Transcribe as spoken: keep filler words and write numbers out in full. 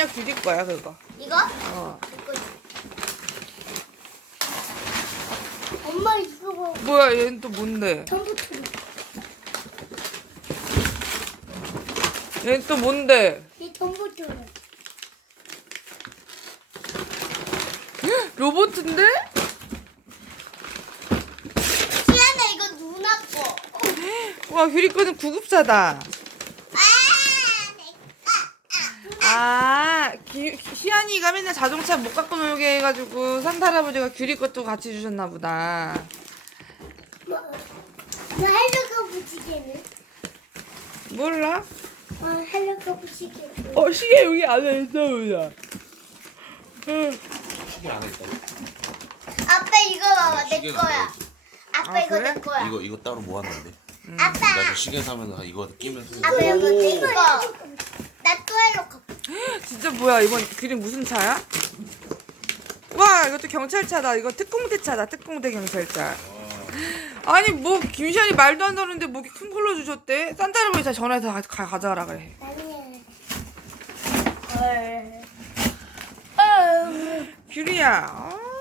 아니야, 규리 거야, 그거. 이거? 어. 이거. 엄마 이거 봐. 뭐야, 얘는 또 뭔데? 전부터. 얘는 또 뭔데? 이 전부터. 로봇인데? 시안아 이거 누나 거. 와, 규리 거는 구급사다. 아, 기, 희안이가 맨날 자동차 못 갖고 놀게 해가지고 산타 할아버지가 규리 것도 같이 주셨나 보다. 뭐, 나 헬로가 부시게는? 몰라? 어, 헬로가 부시게. 어, 시계 여기 안에 있어 보자. 응. 시계 안에 있다고? 아빠 이거 봐봐 내 시계가 거야. 들어있어. 아빠 아, 이거 그래? 내 거야. 이거 이거 따로 모았는데. 아빠. 나도 시계 사면 이거 끼면 쓰는 아빠 거야. 이거 내 거. 나 또 헬로가. 진짜 뭐야, 이번 규리 무슨 차야? 와, 이것도 경찰차다. 이거 특공대 차다. 특공대 경찰차. 아니, 뭐 김시안이 말도 안 되는데 뭐 큰 걸로 주셨대? 산타 할아버지 다 전화해서 가, 가, 가져가라 그래. 아니야. 헐. 규리야. 아.